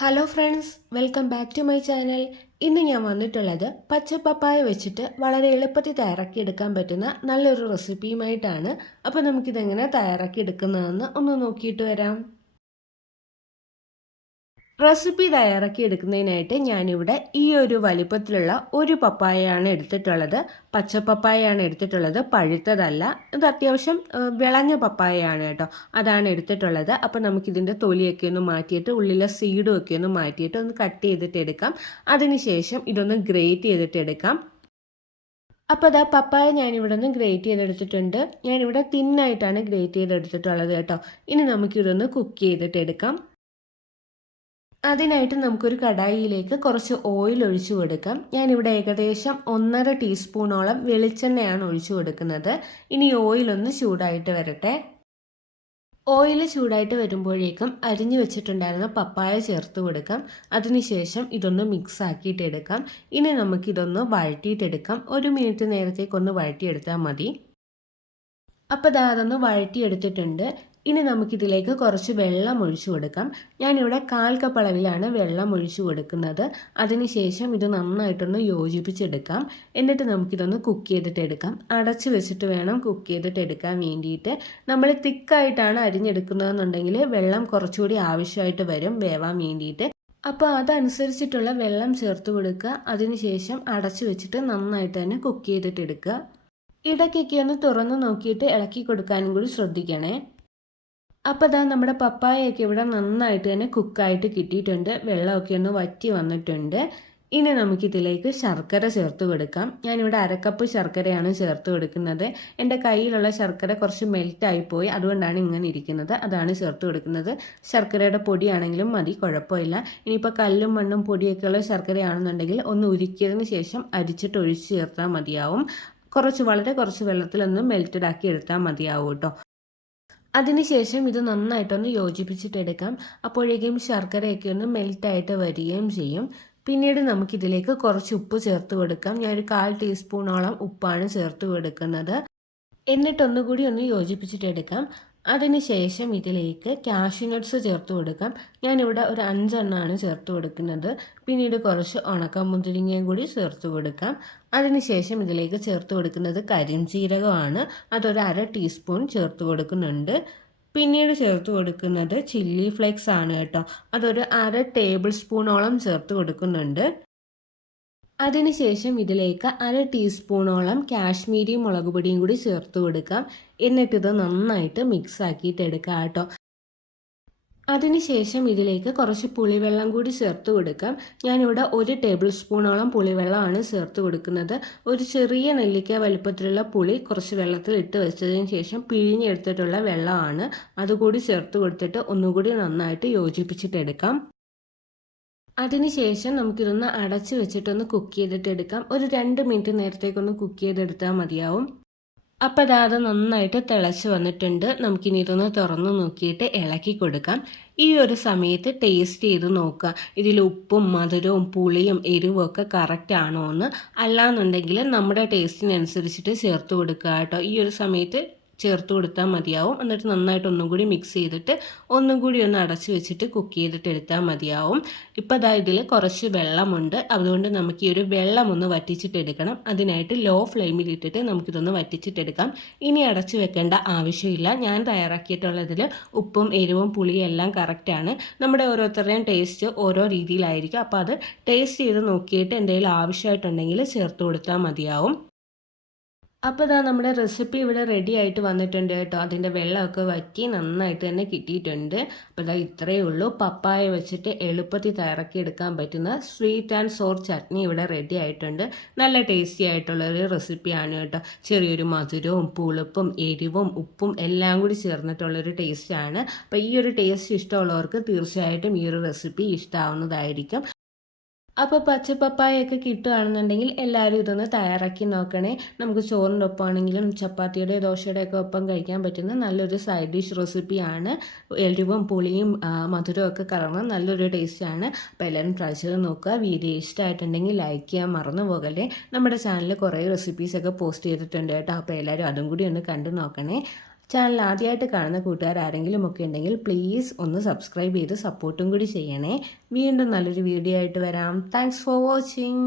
Hello friends, welcome back to my channel. ഇന്ന് ഞാൻ വന്നിട്ടുള്ളത് പച്ച പപ്പായ വെച്ചിട്ട് വളരെ എളുപ്പത്തിൽ തയ്യാറാക്കിയെടുക്കാൻ പറ്റുന്ന നല്ലൊരു റെസിപ്പിയുമായിട്ടാണ്. അപ്പോൾ നമുക്കിതെങ്ങനെ തയ്യാറാക്കിയെടുക്കുന്നതെന്ന് ഒന്ന് നോക്കിയിട്ട് വരാം. റെസിപ്പി തയ്യാറാക്കി എടുക്കുന്നതിനായിട്ട് ഞാനിവിടെ ഈ ഒരു വലിപ്പത്തിലുള്ള ഒരു പപ്പായയാണ് എടുത്തിട്ടുള്ളത്. പച്ചപ്പപ്പായയാണ് എടുത്തിട്ടുള്ളത്, പഴുത്തതല്ല. ഇത് അത്യാവശ്യം വിളഞ്ഞ പപ്പായയാണ് കേട്ടോ, അതാണ് എടുത്തിട്ടുള്ളത്. അപ്പോൾ നമുക്കിതിൻ്റെ തൊലിയൊക്കെ ഒന്ന് മാറ്റിയിട്ട് ഉള്ളിലെ സീഡും ഒക്കെ ഒന്ന് മാറ്റിയിട്ട് ഒന്ന് കട്ട് ചെയ്തിട്ട് എടുക്കാം. അതിനുശേഷം ഇതൊന്ന് ഗ്രേറ്റ് ചെയ്തിട്ട് എടുക്കാം. അപ്പോൾ അതാ പപ്പായ ഞാനിവിടെ നിന്ന് ഗ്രേറ്റ് ചെയ്തെടുത്തിട്ടുണ്ട്. ഞാനിവിടെ തിന്നായിട്ടാണ് ഗ്രേറ്റ് ചെയ്തെടുത്തിട്ടുള്ളത് കേട്ടോ. ഇനി നമുക്കിതൊന്ന് കുക്ക് ചെയ്തിട്ട് എടുക്കാം. അതിനായിട്ട് നമുക്കൊരു കടായിയിലേക്ക് കുറച്ച് ഓയിൽ ഒഴിച്ചു കൊടുക്കാം. ഞാനിവിടെ ഏകദേശം 1.5 ടീസ്പൂണോളം വെളിച്ചെണ്ണയാണ് ഒഴിച്ചു കൊടുക്കുന്നത്. ഇനി ഓയിലൊന്ന് ചൂടായിട്ട് വരട്ടെ. ഓയിൽ ചൂടായിട്ട് വരുമ്പോഴേക്കും അരിഞ്ഞു വെച്ചിട്ടുണ്ടായിരുന്ന പപ്പായ ചേർത്ത് കൊടുക്കാം. അതിനുശേഷം ഇതൊന്ന് മിക്സ് ആക്കിയിട്ട് എടുക്കാം. ഇനി നമുക്കിതൊന്ന് വഴറ്റിയിട്ടെടുക്കാം. 1 മിനിറ്റ് നേരത്തേക്കൊന്ന് വഴറ്റിയെടുത്താൽ മതി. അപ്പോൾ അതൊന്ന് വഴറ്റിയെടുത്തിട്ടുണ്ട്. ഇനി നമുക്കിതിലേക്ക് കുറച്ച് വെള്ളം ഒഴിച്ചു കൊടുക്കാം. ഞാനിവിടെ 1/4 കപ്പ് അളവിലാണ് വെള്ളം ഒഴിച്ചു കൊടുക്കുന്നത്. അതിനുശേഷം ഇത് നന്നായിട്ടൊന്ന് യോജിപ്പിച്ചെടുക്കാം. എന്നിട്ട് നമുക്കിതൊന്ന് കുക്ക് ചെയ്തിട്ട് എടുക്കാം. അടച്ച് വെച്ചിട്ട് വേണം കുക്ക് ചെയ്തിട്ട് എടുക്കാൻ വേണ്ടിയിട്ട്. നമ്മൾ തിക്കായിട്ടാണ് അരിഞ്ഞെടുക്കുന്നതെന്നുണ്ടെങ്കിൽ വെള്ളം കുറച്ചുകൂടി ആവശ്യമായിട്ട് വരും വേവാൻ വേണ്ടിയിട്ട്. അപ്പോൾ അതനുസരിച്ചിട്ടുള്ള വെള്ളം ചേർത്ത് കൊടുക്കുക. അതിനുശേഷം അടച്ചു വെച്ചിട്ട് നന്നായിട്ട് തന്നെ കുക്ക് ചെയ്തിട്ട് എടുക്കുക. ഇടയ്ക്കൊക്കെ ഒന്ന് തുറന്ന് നോക്കിയിട്ട് ഇളക്കി കൊടുക്കാനും കൂടി ശ്രദ്ധിക്കണേ. അപ്പോൾ നമ്മുടെ പപ്പായയൊക്കെ ഇവിടെ നന്നായിട്ട് തന്നെ കുക്കായിട്ട് കിട്ടിയിട്ടുണ്ട്. വെള്ളമൊക്കെ ഒന്ന് വറ്റി വന്നിട്ടുണ്ട്. ഇനി നമുക്കിതിലേക്ക് ശർക്കര ചേർത്ത് കൊടുക്കാം. ഞാനിവിടെ 1/2 കപ്പ് ശർക്കരയാണ് ചേർത്ത് കൊടുക്കുന്നത്. എൻ്റെ കയ്യിലുള്ള ശർക്കര കുറച്ച് മെൽറ്റായിപ്പോയി, അതുകൊണ്ടാണ് ഇങ്ങനെ ഇരിക്കുന്നത്. അതാണ് ചേർത്ത് കൊടുക്കുന്നത്. ശർക്കരയുടെ പൊടിയാണെങ്കിലും മതി, കുഴപ്പമില്ല. ഇനിയിപ്പോൾ കല്ലും മണ്ണും പൊടിയൊക്കെയുള്ള ശർക്കരയാണെന്നുണ്ടെങ്കിൽ ഒന്ന് ഉരുക്കിയതിന് ശേഷം അരിച്ചിട്ട് ഒഴിച്ച് ചേർത്താൽ മതിയാവും. വളരെ കുറച്ച് വെള്ളത്തിലൊന്ന് മെൽറ്റഡ് ആക്കി എടുത്താൽ മതിയാവും കേട്ടോ. അതിനുശേഷം ഇത് നന്നായിട്ടൊന്ന് യോജിപ്പിച്ചിട്ടെടുക്കാം. അപ്പോഴേക്കും ശർക്കരയൊക്കെ ഒന്ന് മെൽറ്റായിട്ട് വരികയും ചെയ്യും. പിന്നീട് നമുക്കിതിലേക്ക് കുറച്ച് ഉപ്പ് ചേർത്ത് കൊടുക്കാം. ഞാനൊരു 1/4 ടീസ്പൂണോളം ഉപ്പാണ് ചേർത്ത് കൊടുക്കുന്നത്. എന്നിട്ടൊന്നുകൂടി ഒന്ന് യോജിപ്പിച്ചിട്ടെടുക്കാം. അതിനുശേഷം ഇതിലേക്ക് കാഷ്യൂ നട്ട്സ് ചേർത്ത് കൊടുക്കാം. ഞാനിവിടെ ഒരു 5 എണ്ണമാണ് ചേർത്ത് കൊടുക്കുന്നത്. പിന്നീട് കുറച്ച് ഉണക്കമുന്തിരിങ്ങയും കൂടി ചേർത്ത് കൊടുക്കാം. അതിനുശേഷം ഇതിലേക്ക് ചേർത്ത് കൊടുക്കുന്നത് കരിഞ്ജീരകമാണ്. അതൊരു 1/2 ടീസ്പൂൺ ചേർത്ത് കൊടുക്കുന്നുണ്ട്. പിന്നീട് ചേർത്ത് കൊടുക്കുന്നത് ചില്ലി ഫ്ലേക്സ് ആണ് കേട്ടോ. അതൊരു 1/2 ടേബിൾ സ്പൂണോളം ചേർത്ത് കൊടുക്കുന്നുണ്ട്. അതിനുശേഷം ഇതിലേക്ക് 1/2 ടീസ്പൂണോളം കാശ്മീരി മുളക് പൊടിയും കൂടി ചേർത്ത് കൊടുക്കാം. എന്നിട്ടിത് നന്നായിട്ട് മിക്സ് ആക്കിയിട്ട് എടുക്കാം കേട്ടോ. അതിനുശേഷം ഇതിലേക്ക് കുറച്ച് പുളിവെള്ളം കൂടി ചേർത്ത് കൊടുക്കാം. ഞാനിവിടെ 1 ടേബിൾ സ്പൂണോളം പുളിവെള്ളമാണ് ചേർത്ത് കൊടുക്കുന്നത്. ഒരു ചെറിയ നെല്ലിക്ക വലുപ്പത്തിലുള്ള പുളി കുറച്ച് വെള്ളത്തിൽ ഇട്ട് വെച്ചതിന് ശേഷം പിഴിഞ്ഞെടുത്തിട്ടുള്ള വെള്ളമാണ്. അതുകൂടി ചേർത്ത് കൊടുത്തിട്ട് ഒന്നുകൂടി നന്നായിട്ട് യോജിപ്പിച്ചിട്ടെടുക്കാം. അതിനുശേഷം നമുക്കിതൊന്ന് അടച്ച് വെച്ചിട്ടൊന്ന് കുക്ക് ചെയ്തിട്ട് എടുക്കാം. ഒരു 2 മിനിറ്റ് നേരത്തേക്കൊന്ന് കുക്ക് ചെയ്തെടുത്താൽ മതിയാവും. അപ്പോൾ അത് നന്നായിട്ട് തിളച്ച് വന്നിട്ടുണ്ട്. നമുക്കിനി ഇതൊന്ന് തുറന്ന് നോക്കിയിട്ട് ഇളക്കി കൊടുക്കാം. ഈ ഒരു സമയത്ത് ടേസ്റ്റ് ചെയ്ത് നോക്കുക, ഇതിൽ ഉപ്പും മധുരവും പുളിയും എരിവും ഒക്കെ കറക്റ്റ് ആണോ എന്ന്. അല്ലാന്നുണ്ടെങ്കിൽ നമ്മുടെ ടേസ്റ്റിനനുസരിച്ചിട്ട് ചേർത്ത് കൊടുക്കുക കേട്ടോ. ഈ ഒരു സമയത്ത് ചേർത്ത് കൊടുത്താൽ മതിയാവും. എന്നിട്ട് നന്നായിട്ട് ഒന്നും കൂടി മിക്സ് ചെയ്തിട്ട് ഒന്നും കൂടി ഒന്ന് അടച്ച് വെച്ചിട്ട് കുക്ക് ചെയ്തിട്ട് എടുത്താൽ മതിയാവും. ഇപ്പോൾ ഇതിൽ കുറച്ച് വെള്ളമുണ്ട്, അതുകൊണ്ട് നമുക്ക് ഈ ഒരു വെള്ളം ഒന്ന് വറ്റിച്ചിട്ടെടുക്കണം. അതിനായിട്ട് ലോ ഫ്ലെയിമിൽ ഇട്ടിട്ട് നമുക്കിതൊന്ന് വറ്റിച്ചിട്ടെടുക്കാം. ഇനി അടച്ച് വെക്കേണ്ട ആവശ്യമില്ല. ഞാൻ തയ്യാറാക്കിയിട്ടുള്ളതിൽ ഉപ്പും എരിവും പുളിയും എല്ലാം കറക്റ്റാണ്. നമ്മുടെ ഓരോരുത്തരുടെയും ടേസ്റ്റ് ഓരോ രീതിയിലായിരിക്കും. അപ്പോൾ അത് ടേസ്റ്റ് ചെയ്ത് നോക്കിയിട്ട് എന്തെങ്കിലും ആവശ്യമായിട്ടുണ്ടെങ്കിൽ ചേർത്ത് കൊടുത്താൽ മതിയാവും. അപ്പോൾ നമ്മുടെ റെസിപ്പി ഇവിടെ റെഡി ആയിട്ട് വന്നിട്ടുണ്ട് കേട്ടോ. അതിൻ്റെ വെള്ളമൊക്കെ വറ്റി നന്നായിട്ട് തന്നെ കിട്ടിയിട്ടുണ്ട്. അപ്പോൾ ഇത്രയേ ഉള്ളൂ. പപ്പായ വെച്ചിട്ട് എളുപ്പത്തിൽ തയ്യാറാക്കിയെടുക്കാൻ പറ്റുന്ന സ്വീറ്റ് ആൻഡ് സോർ ചട്നി ഇവിടെ റെഡി ആയിട്ടുണ്ട്. നല്ല ടേസ്റ്റി ആയിട്ടുള്ളൊരു റെസിപ്പിയാണ് കേട്ടോ. ചെറിയൊരു മധുരവും പുളിപ്പും എരിവും ഉപ്പും എല്ലാം കൂടി ചേർന്നിട്ടുള്ളൊരു ടേസ്റ്റാണ്. അപ്പോൾ ഈ ഒരു ടേസ്റ്റ് ഇഷ്ടമുള്ളവർക്ക് തീർച്ചയായിട്ടും ഈ ഒരു റെസിപ്പി ഇഷ്ടമാവുന്നതായിരിക്കും. അപ്പോൾ പച്ചപ്പപ്പായൊക്കെ കിട്ടുകയാണെന്നുണ്ടെങ്കിൽ എല്ലാവരും ഇതൊന്ന് തയ്യാറാക്കി നോക്കണേ. നമുക്ക് ചോറിൻ്റെ ഒപ്പമാണെങ്കിലും ചപ്പാത്തിയുടെ ദോശയുടെ ഒക്കെ ഒപ്പം കഴിക്കാൻ പറ്റുന്ന നല്ലൊരു സൈഡ് ഡിഷ് റെസിപ്പിയാണ്. എരിവും പുളിയും മധുരവും ഒക്കെ കലർന്ന നല്ലൊരു ടേസ്റ്റാണ്. അപ്പോൾ എല്ലാവരും ട്രൈ ചെയ്ത് നോക്കുക. വീഡിയോ ഇഷ്ടമായിട്ടുണ്ടെങ്കിൽ ലൈക്ക് ചെയ്യാൻ മറന്നു പോകല്ലേ. നമ്മുടെ ചാനലിൽ കുറേ റെസിപ്പീസൊക്കെ പോസ്റ്റ് ചെയ്തിട്ടുണ്ട് കേട്ടോ. അപ്പോൾ എല്ലാവരും അതും കൂടി ഒന്ന് കണ്ടു നോക്കണേ. ചാനൽ ആദ്യമായിട്ട് കാണുന്ന കൂട്ടുകാർ ആരെങ്കിലും ഒക്കെ ഉണ്ടെങ്കിൽ പ്ലീസ് ഒന്ന് സബ്സ്ക്രൈബ് ചെയ്ത് സപ്പോർട്ടും കൂടി ചെയ്യണേ. വീണ്ടും നല്ലൊരു വീഡിയോ ആയിട്ട് വരാം. Thanks for watching.